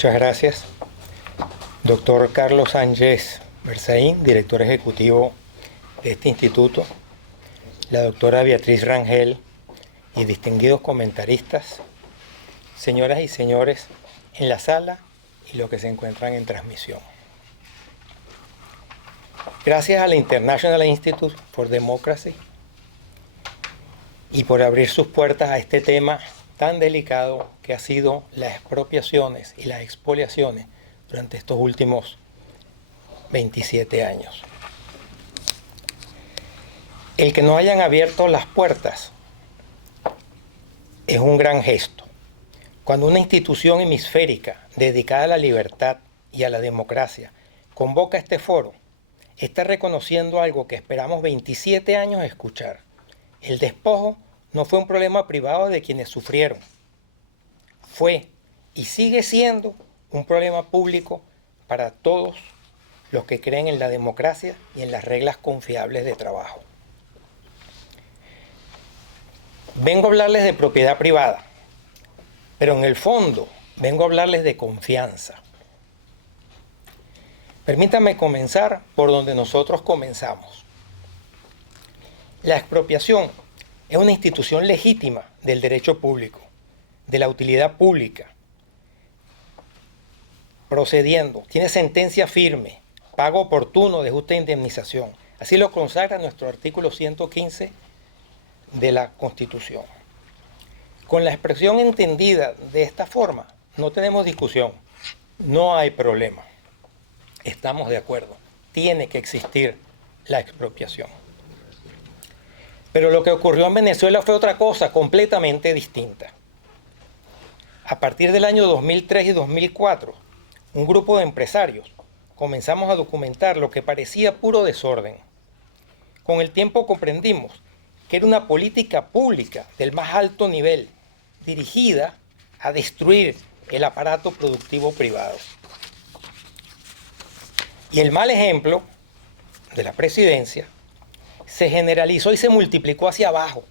Muchas gracias. Doctor Carlos Sánchez Berzaín, director ejecutivo de este instituto, la doctora Beatriz Rangel y distinguidos comentaristas, señoras y señores en la sala y los que se encuentran en transmisión. Gracias a la International Institute for Democracy y por abrir sus puertas a este tema tan delicado que ha sido las expropiaciones y las expoliaciones durante estos últimos 27 años. El que no hayan abierto las puertas es un gran gesto. Cuando una institución hemisférica dedicada a la libertad y a la democracia convoca este foro, está reconociendo algo que esperamos 27 años escuchar. El despojo no fue un problema privado de quienes sufrieron. Fue y sigue siendo un problema público para todos los que creen en la democracia y en las reglas confiables de trabajo. Vengo a hablarles de propiedad privada, pero en el fondo vengo a hablarles de confianza. Permítanme comenzar por donde nosotros comenzamos. La expropiación es una institución legítima del derecho público, de la utilidad pública, procediendo, tiene sentencia firme, pago oportuno de justa indemnización. Así lo consagra nuestro artículo 115 de la Constitución. Con la expresión entendida de esta forma, no tenemos discusión, no hay problema. Estamos de acuerdo, tiene que existir la expropiación. Pero lo que ocurrió en Venezuela fue otra cosa completamente distinta. A partir del año 2003 y 2004, un grupo de empresarios comenzamos a documentar lo que parecía puro desorden. Con el tiempo comprendimos que era una política pública del más alto nivel, dirigida a destruir el aparato productivo privado. Y el mal ejemplo de la presidencia se generalizó y se multiplicó hacia abajo.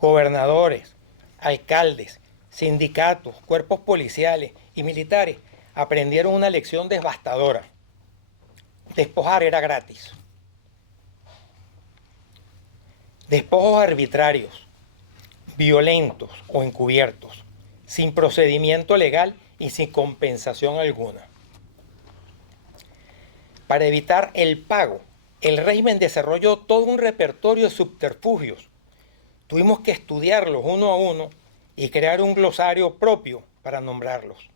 Gobernadores, alcaldes, sindicatos, cuerpos policiales y militares aprendieron una lección devastadora. Despojar era gratis. Despojos arbitrarios, violentos o encubiertos, sin procedimiento legal y sin compensación alguna. Para evitar el pago, el régimen desarrolló todo un repertorio de subterfugios. Tuvimos que estudiarlos uno a uno y crear un glosario propio para nombrarlos.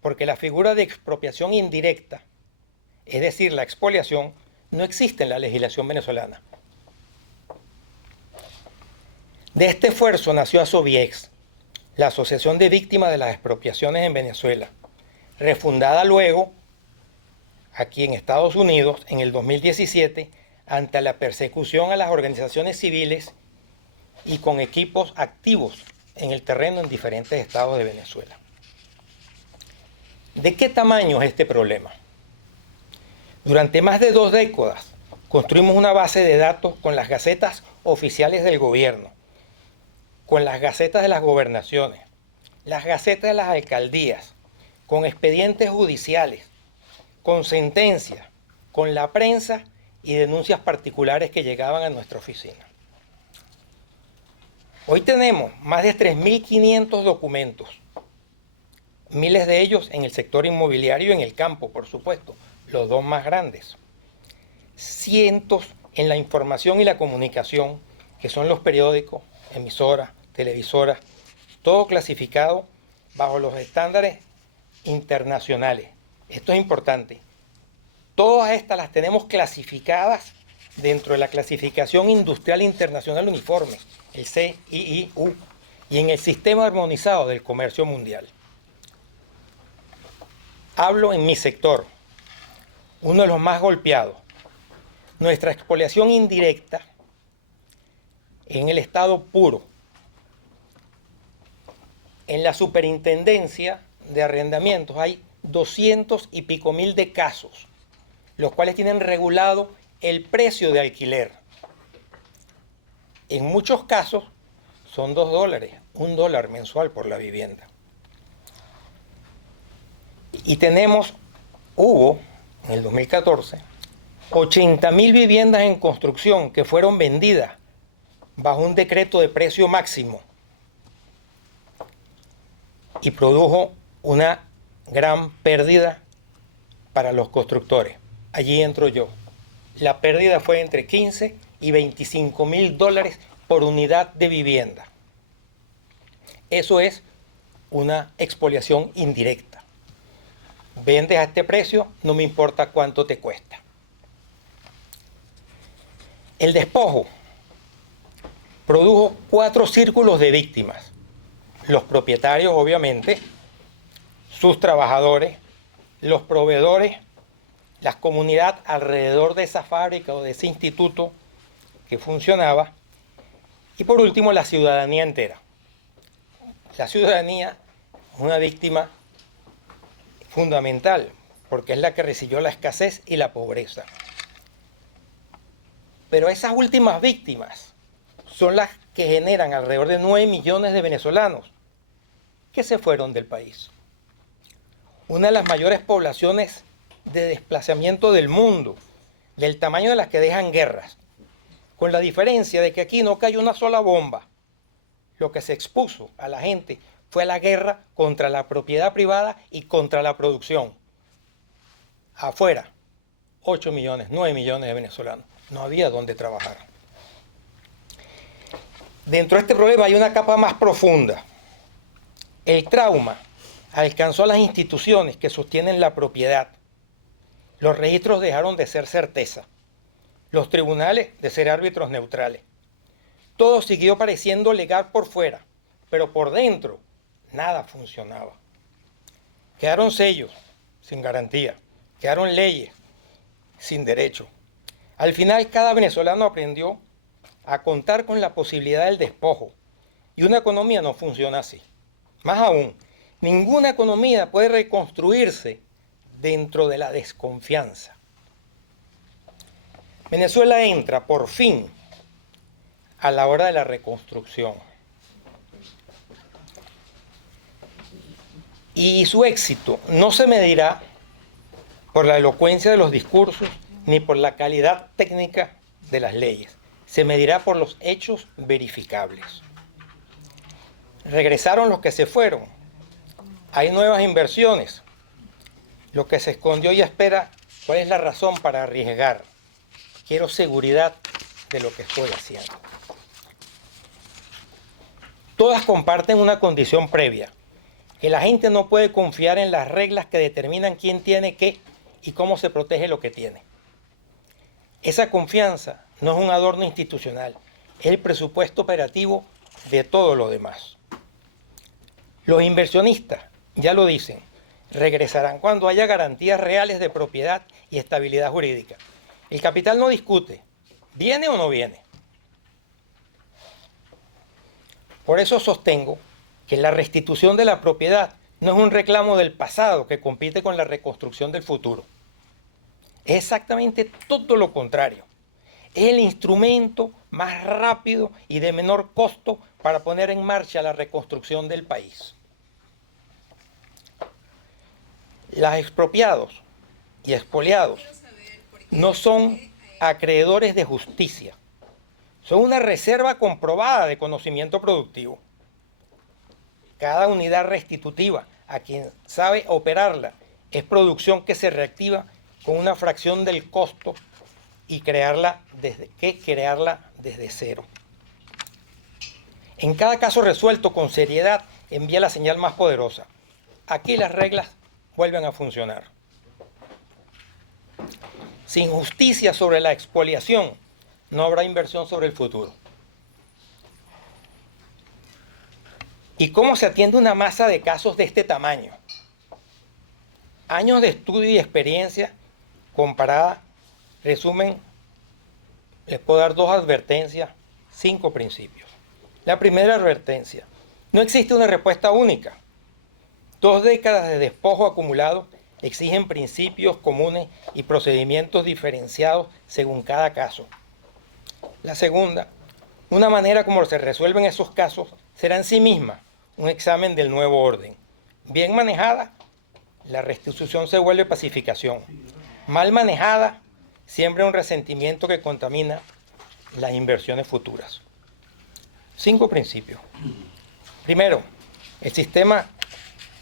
Porque la figura de expropiación indirecta, es decir, la expoliación, no existe en la legislación venezolana. De este esfuerzo nació ASOVIEX, la Asociación de Víctimas de las Expropiaciones en Venezuela, refundada luego aquí en Estados Unidos en el 2017 ante la persecución a las organizaciones civiles y con equipos activos en el terreno en diferentes estados de Venezuela. ¿De qué tamaño es este problema? Durante más de 2 décadas construimos una base de datos con las gacetas oficiales del gobierno, con las gacetas de las gobernaciones, las gacetas de las alcaldías, con expedientes judiciales, con sentencias, con la prensa y denuncias particulares que llegaban a nuestra oficina. Hoy tenemos más de 3.500 documentos, miles de ellos en el sector inmobiliario y en el campo, por supuesto, los dos más grandes. Cientos en la información y la comunicación, que son los periódicos, emisoras, televisoras, todo clasificado bajo los estándares internacionales. Esto es importante. Todas estas las tenemos clasificadas dentro de la clasificación industrial internacional uniforme, el CIIU, y en el sistema armonizado del comercio mundial. Hablo en mi sector, uno de los más golpeados. Nuestra expoliación indirecta en el estado puro, en la superintendencia de arrendamientos hay 200 y pico mil de casos, los cuales tienen regulado el precio de alquiler. En muchos casos son $2, $1 mensual por la vivienda. Y hubo en el 2014 80.000 viviendas en construcción que fueron vendidas bajo un decreto de precio máximo y produjo una gran pérdida para los constructores. Allí entro yo. La pérdida fue entre 15 y 25.000 dólares por unidad de vivienda. Eso es una expoliación indirecta. Vendes a este precio, no me importa cuánto te cuesta. El despojo produjo 4 círculos de víctimas. Los propietarios, obviamente, sus trabajadores, los proveedores, la comunidad alrededor de esa fábrica o de ese instituto que funcionaba, y por último la ciudadanía entera. La ciudadanía es una víctima fundamental porque es la que recibió la escasez y la pobreza. Pero esas últimas víctimas son las que generan alrededor de 9 millones de venezolanos que se fueron del país. Una de las mayores poblaciones de desplazamiento del mundo, del tamaño de las que dejan guerras, con la diferencia de que aquí no cayó una sola bomba. Lo que se expuso a la gente fue la guerra contra la propiedad privada y contra la producción. Afuera, 8 millones, 9 millones de venezolanos. No había dónde trabajar. Dentro de este problema hay una capa más profunda. El trauma alcanzó a las instituciones que sostienen la propiedad. Los registros dejaron de ser certeza. Los tribunales de ser árbitros neutrales. Todo siguió pareciendo legal por fuera, pero por dentro nada funcionaba. Quedaron sellos sin garantía, quedaron leyes sin derecho. Al final cada venezolano aprendió a contar con la posibilidad del despojo y una economía no funciona así. Más aún, ninguna economía puede reconstruirse dentro de la desconfianza. Venezuela entra por fin a la hora de la reconstrucción. Y su éxito no se medirá por la elocuencia de los discursos ni por la calidad técnica de las leyes. Se medirá por los hechos verificables. Regresaron los que se fueron. Hay nuevas inversiones. Lo que se escondió y espera, ¿cuál es la razón para arriesgar? Quiero seguridad de lo que estoy haciendo. Todas comparten una condición previa, que la gente no puede confiar en las reglas que determinan quién tiene qué y cómo se protege lo que tiene. Esa confianza no es un adorno institucional, es el presupuesto operativo de todo lo demás. Los inversionistas, ya lo dicen, regresarán cuando haya garantías reales de propiedad y estabilidad jurídica. El capital no discute, ¿viene o no viene? Por eso sostengo que la restitución de la propiedad no es un reclamo del pasado que compite con la reconstrucción del futuro. Es exactamente todo lo contrario. Es el instrumento más rápido y de menor costo para poner en marcha la reconstrucción del país. Los expropiados y expoliados no son acreedores de justicia. Son una reserva comprobada de conocimiento productivo. Cada unidad restitutiva, a quien sabe operarla, es producción que se reactiva con una fracción del costo y crearla desde cero. En cada caso resuelto con seriedad, envía la señal más poderosa. Aquí las reglas vuelven a funcionar. Sin justicia sobre la expoliación, no habrá inversión sobre el futuro. ¿Y cómo se atiende una masa de casos de este tamaño? Años de estudio y experiencia comparada, resumen, les puedo dar 2 advertencias, 5 principios. La primera advertencia, no existe una respuesta única. 2 décadas de despojo acumulado exigen principios comunes y procedimientos diferenciados según cada caso. La segunda, una manera como se resuelven esos casos será en sí misma un examen del nuevo orden. Bien manejada, la restitución se vuelve pacificación. Mal manejada, siembra un resentimiento que contamina las inversiones futuras. 5 principios. Primero, el sistema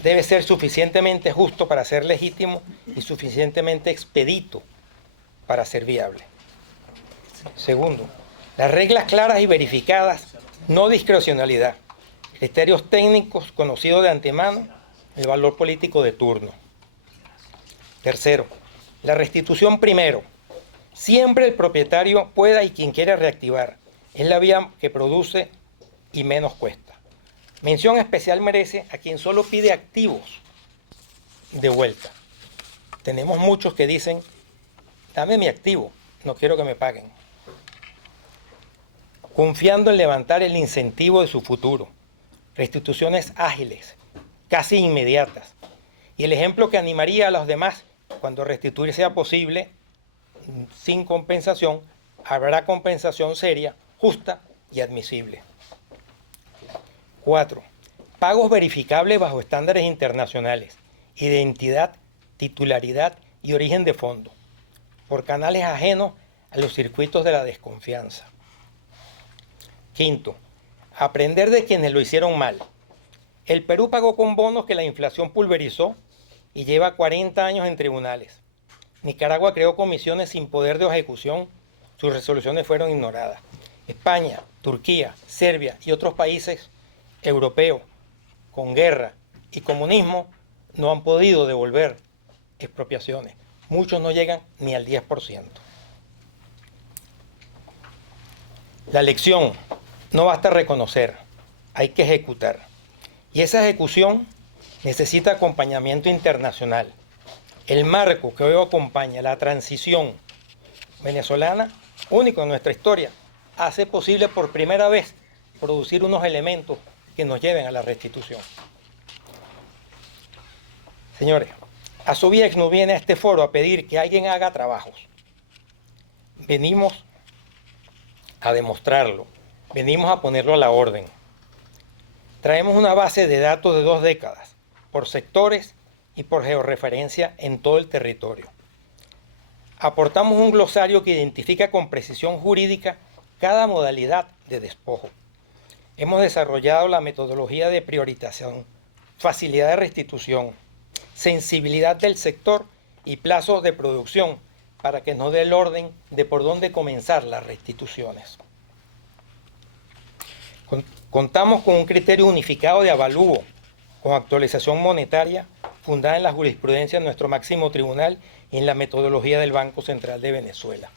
debe ser suficientemente justo para ser legítimo y suficientemente expedito para ser viable. Segundo, las reglas claras y verificadas, no discrecionalidad, criterios técnicos conocidos de antemano, el valor político de turno. Tercero, la restitución primero. Siempre el propietario pueda y quien quiera reactivar. Es la vía que produce y menos cuesta. Mención especial merece a quien solo pide activos de vuelta. Tenemos muchos que dicen, dame mi activo, no quiero que me paguen. Confiando en levantar el incentivo de su futuro. Restituciones ágiles, casi inmediatas. Y el ejemplo que animaría a los demás, cuando restituir sea posible, sin compensación, habrá compensación seria, justa y admisible. 4. Pagos verificables bajo estándares internacionales, identidad, titularidad y origen de fondo, por canales ajenos a los circuitos de la desconfianza. 5. Aprender de quienes lo hicieron mal. El Perú pagó con bonos que la inflación pulverizó y lleva 40 años en tribunales. Nicaragua creó comisiones sin poder de ejecución, sus resoluciones fueron ignoradas. España, Turquía, Serbia y otros países europeos con guerra y comunismo no han podido devolver expropiaciones. Muchos no llegan ni al 10%. La lección: no basta reconocer, hay que ejecutar. Y esa ejecución necesita acompañamiento internacional. El marco que hoy acompaña la transición venezolana, único en nuestra historia, hace posible por primera vez producir unos elementos que nos lleven a la restitución. Señores, Asoviex no viene a este foro a pedir que alguien haga trabajos. Venimos a demostrarlo, venimos a ponerlo a la orden. Traemos una base de datos de 2 décadas, por sectores y por georreferencia en todo el territorio. Aportamos un glosario que identifica con precisión jurídica cada modalidad de despojo. Hemos desarrollado la metodología de priorización, facilidad de restitución, sensibilidad del sector y plazos de producción para que nos dé el orden de por dónde comenzar las restituciones. Contamos con un criterio unificado de avalúo, con actualización monetaria fundada en la jurisprudencia de nuestro máximo tribunal y en la metodología del Banco Central de Venezuela.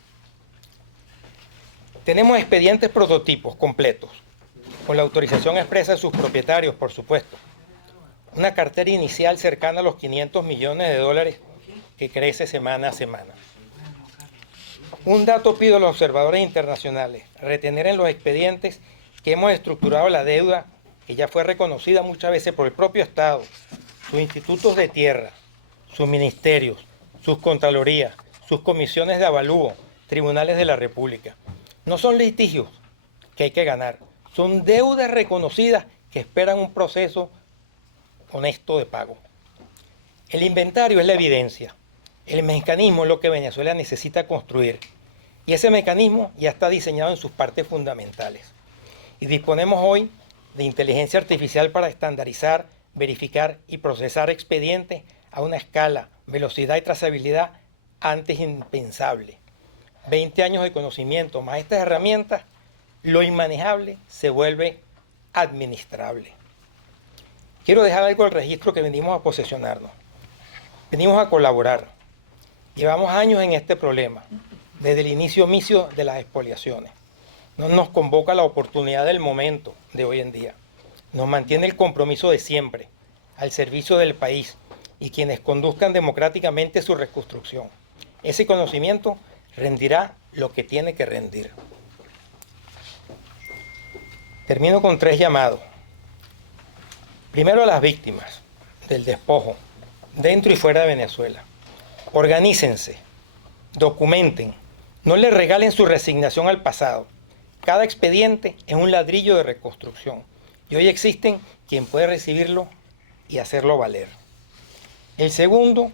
Tenemos expedientes prototipos completos, con la autorización expresa de sus propietarios, por supuesto. Una cartera inicial cercana a los 500 millones de dólares que crece semana a semana. Un dato pido a los observadores internacionales: retener en los expedientes que hemos estructurado la deuda, que ya fue reconocida muchas veces por el propio Estado, sus institutos de tierra, sus ministerios, sus contralorías, sus comisiones de avalúo, tribunales de la República. No son litigios que hay que ganar, son deudas reconocidas que esperan un proceso honesto de pago. El inventario es la evidencia, el mecanismo es lo que Venezuela necesita construir, y ese mecanismo ya está diseñado en sus partes fundamentales. Y disponemos hoy de inteligencia artificial para estandarizar, verificar y procesar expedientes a una escala, velocidad y trazabilidad antes impensable. 20 años de conocimiento más estas herramientas, lo inmanejable se vuelve administrable. Quiero dejar algo al registro que venimos a posesionarnos. Venimos a colaborar. Llevamos años en este problema, desde el inicio mismo de las expoliaciones. No nos convoca la oportunidad del momento de hoy en día. Nos mantiene el compromiso de siempre, al servicio del país y quienes conduzcan democráticamente su reconstrucción. Ese conocimiento rendirá lo que tiene que rendir. Termino con 3 llamados. Primero, a las víctimas del despojo, dentro y fuera de Venezuela. Organícense, documenten, no le regalen su resignación al pasado. Cada expediente es un ladrillo de reconstrucción y hoy existen quien puede recibirlo y hacerlo valer. El segundo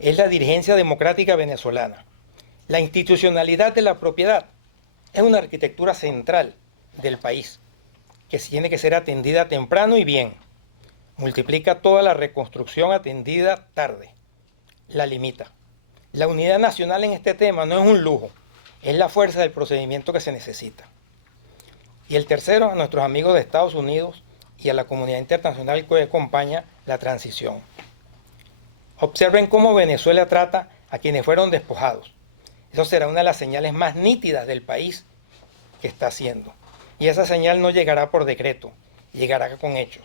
es la dirigencia democrática venezolana. La institucionalidad de la propiedad es una arquitectura central del país que tiene que ser atendida temprano y bien. Multiplica toda la reconstrucción atendida tarde. La limita. La unidad nacional en este tema no es un lujo, es la fuerza del procedimiento que se necesita. Y el tercero, a nuestros amigos de Estados Unidos y a la comunidad internacional que acompaña la transición. Observen cómo Venezuela trata a quienes fueron despojados. Eso será una de las señales más nítidas del país que está haciendo. Y esa señal no llegará por decreto, llegará con hechos.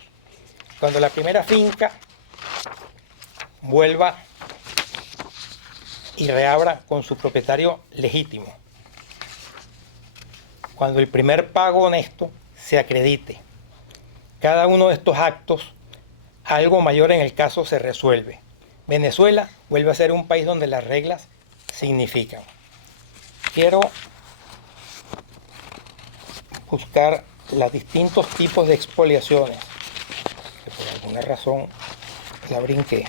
Cuando la primera finca vuelva y reabra con su propietario legítimo. Cuando el primer pago honesto se acredite. Cada uno de estos actos, algo mayor en el caso, se resuelve. Venezuela vuelve a ser un país donde las reglas significan. Quiero buscar los distintos tipos de expoliaciones, que por alguna razón la brinqué,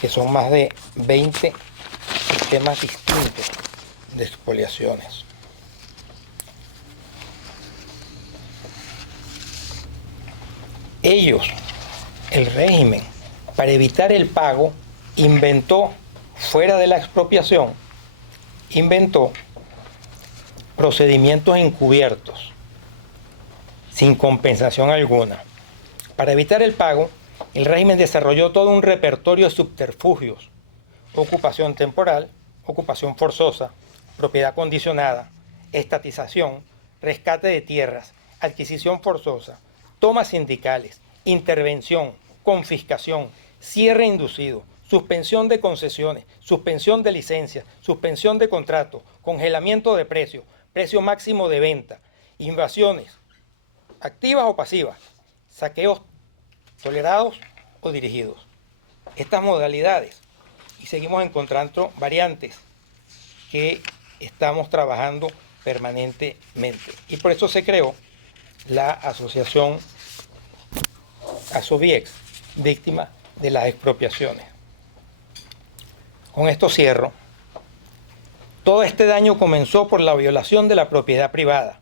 que son más de 20 sistemas distintos de expoliaciones. Ellos, el régimen, para evitar el pago, inventó, fuera de la expropiación, inventó procedimientos encubiertos, sin compensación alguna. Para evitar el pago, el régimen desarrolló todo un repertorio de subterfugios: ocupación temporal, ocupación forzosa, propiedad condicionada, estatización, rescate de tierras, adquisición forzosa, tomas sindicales, intervención, confiscación, cierre inducido, suspensión de concesiones, suspensión de licencias, suspensión de contratos, congelamiento de precios, precio máximo de venta, invasiones, activas o pasivas, saqueos tolerados o dirigidos. Estas modalidades, y seguimos encontrando variantes que estamos trabajando permanentemente. Y por eso se creó la asociación ASOVIEX, víctima de las expropiaciones. Con esto cierro. Todo este daño comenzó por la violación de la propiedad privada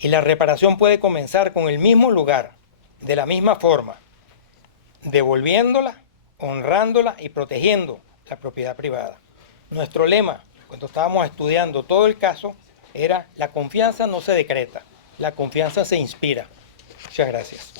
y la reparación puede comenzar con el mismo lugar, de la misma forma, devolviéndola, honrándola y protegiendo la propiedad privada. Nuestro lema, cuando estábamos estudiando todo el caso, era: la confianza no se decreta, la confianza se inspira. Muchas gracias.